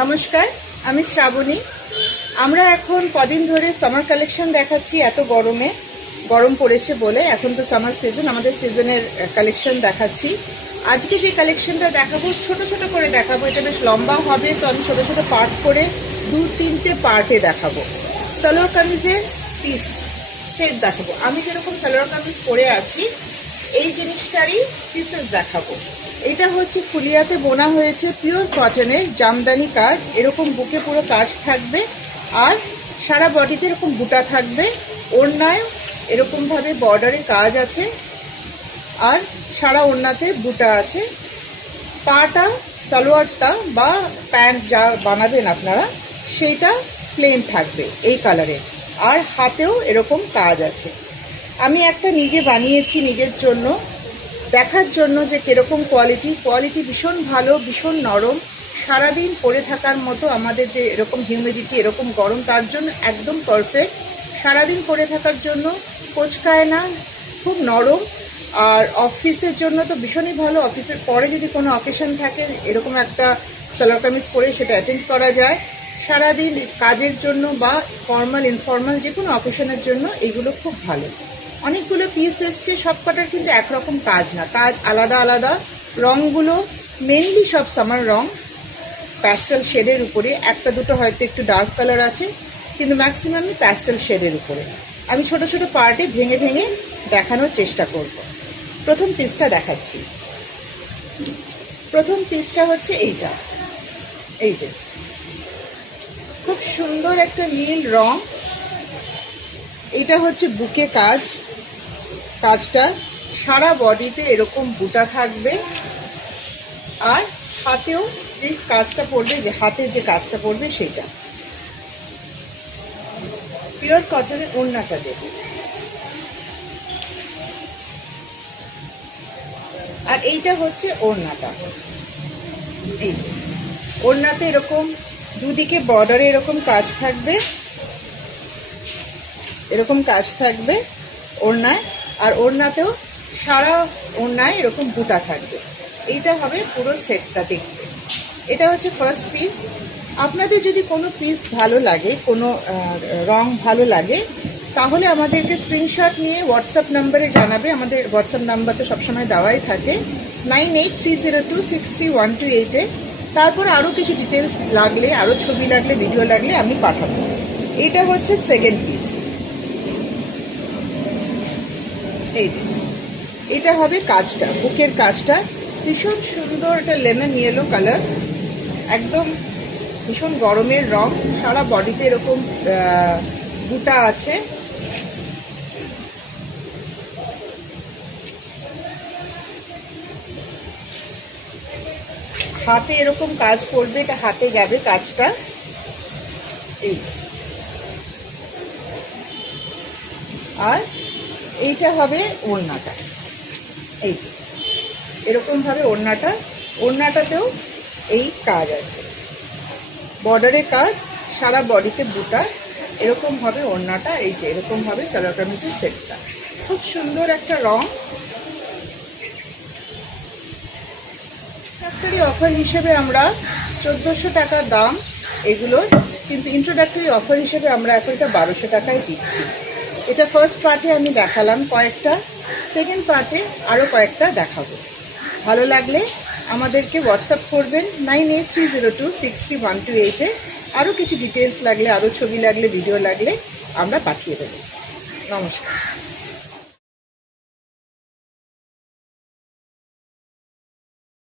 নমস্কার, আমি শ্রাবণী। আমরা এখন কদিন ধরে সামার কালেকশন দেখাচ্ছি। এত গরম পড়েছে বলে এখন তো সামার সিজন, আমাদের সিজনের কালেকশন দেখাচ্ছি। আজকে যে কালেকশনটা দেখাবো ছোট ছোট করে দেখাবো, এটা বেশ লম্বা হবে, তো আমি ছোট ছোট পার্ট করে 2-3টে পার্টে দেখাবো। সালোয়ার কামিজের পিস সেট দেখাবো। আমি যেরকম সালোয়ার কামিজ পরে আছি এই জিনিসটারই পিসেস দেখাবো। এটা হচ্ছে ফুলিয়াতে বোনা হয়েছে, পিওর কটনের জামদানি কাজ। এরকম বুকে পুরো কাজ থাকবে আর সারা বডিতে এরকম বুটা থাকবে। ওড়নায় এরকমভাবে বর্ডারে কাজ আছে আর সারা ওড়নাতে বুটা আছে। পাটা সালোয়ারটা বা প্যান্ট যা বানাবেন আপনারা সেইটা প্লেন থাকবে এই কালারের, আর হাতেও এরকম কাজ আছে। আমি একটা নিজে বানিয়েছি নিজের জন্য, দেখার জন্য যে কীরকম কোয়ালিটি ভীষণ ভালো, ভীষণ নরম, সারাদিন পরে থাকার মতো। আমাদের যে এরকম হিউমিডিটি, এরকম গরম, তার জন্য একদম পারফেক্ট। সারাদিন পরে থাকার জন্য কোচকায় না, খুব নরম। আর অফিসের জন্য তো ভীষণই ভালো। অফিসের পরে যদি কোনো অকেশন থাকে এরকম একটা সালোয়ার কামিজ পরে সেটা অ্যাটেন্ড করা যায়। সারাদিন কাজের জন্য বা ফর্মাল ইনফর্মাল যে কোনো অকেশনের জন্য এগুলো খুব ভালো। অনেকগুলো পিস এসছে, সব কটার কিন্তু একরকম কাজ না, কাজ আলাদা আলাদা। রঙগুলো মেনলি সব সামার রং, প্যাস্টেল শেডের উপরে। একটা দুটো হয়তো একটু ডার্ক কালার আছে, কিন্তু ম্যাক্সিমামই প্যাস্টেল শেডের উপরে। আমি ছোট ছোট পার্টে ভেঙে ভেঙে দেখানোর চেষ্টা করব। প্রথম পিসটা দেখাচ্ছি। প্রথম পিসটা হচ্ছে এইটা, এই যে খুব সুন্দর একটা নীল রং। এইটা হচ্ছে বুকে কাজটা সারা বডিতে এরকম বুটা থাকবে আর হাতেও যে কাজটা পড়বে, যে হাতে যে কাজটা পড়বে সেইটা পিওর কটনের। ওড়নাটা দেবে, আর এইটা হচ্ছে ওড়নাটা। এই যে ওড়নাতে এরকম দুদিকে বর্ডারে এরকম কাজ থাকবে, এরকম কাজ থাকবে ওড়নায়, আর ওড়নাতেও সারা ওড়নায় এরকম বুটা থাকবে। এইটা হবে পুরো সেটটা দেখতে। এটা হচ্ছে ফার্স্ট পিস। আপনাদের যদি কোনো পিস ভালো লাগে, কোনো রং ভালো লাগে, তাহলে আমাদেরকে স্ক্রিনশট নিয়ে হোয়াটসঅ্যাপ নাম্বারে জানাবে। আমাদের হোয়াটসঅ্যাপ নাম্বার তো সবসময় দেওয়াই থাকে, 9830263128-এ। তারপর আরও কিছু ডিটেলস লাগলে, আরও ছবি লাগলে, ভিডিও লাগলে আমি পাঠাবো। এটা হচ্ছে সেকেন্ড পিস। এই যে এটা হবে কাজটা, বুকের কাজটা ভীষণ সুন্দর। এটা লেমন ইয়েলো কালার, একদম ভীষণ গরমের রং। সারা বডিতে এরকম বুটা আছে। হাতে এরকম কাজ করবে, এটা হাতে যাবে কাজটা। এই যে, আর এইটা হবে ওড়নাটা। এই যে এরকমভাবে ওড়নাটাতেও এই কাজ আছে, বর্ডারে কাজ, সারা বডিতে বুটা, এরকম হবে ওড়নাটা। এই যে এরকম হবে সালোয়ার কামিজের সেটটা। খুব সুন্দর একটা রং। ইন্ট্রোডাক্টরি অফার হিসেবে আমরা 1400 টাকার দাম এগুলোর, কিন্তু ইন্ট্রোডাক্টরি অফার হিসেবে আমরা এখন এটা 1200 টাকায় দিচ্ছি। এটা ফার্স্ট পার্টে আমি দেখালাম কয়েকটা, সেকেন্ড পার্টে আরও কয়েকটা দেখাবো। ভালো লাগলে আমাদেরকে হোয়াটসঅ্যাপ করবেন 9830263128-এ। আরও কিছু ডিটেলস লাগলে, আরও ছবি লাগলে, ভিডিও লাগলে আমরা পাঠিয়ে দেবো। নমস্কার।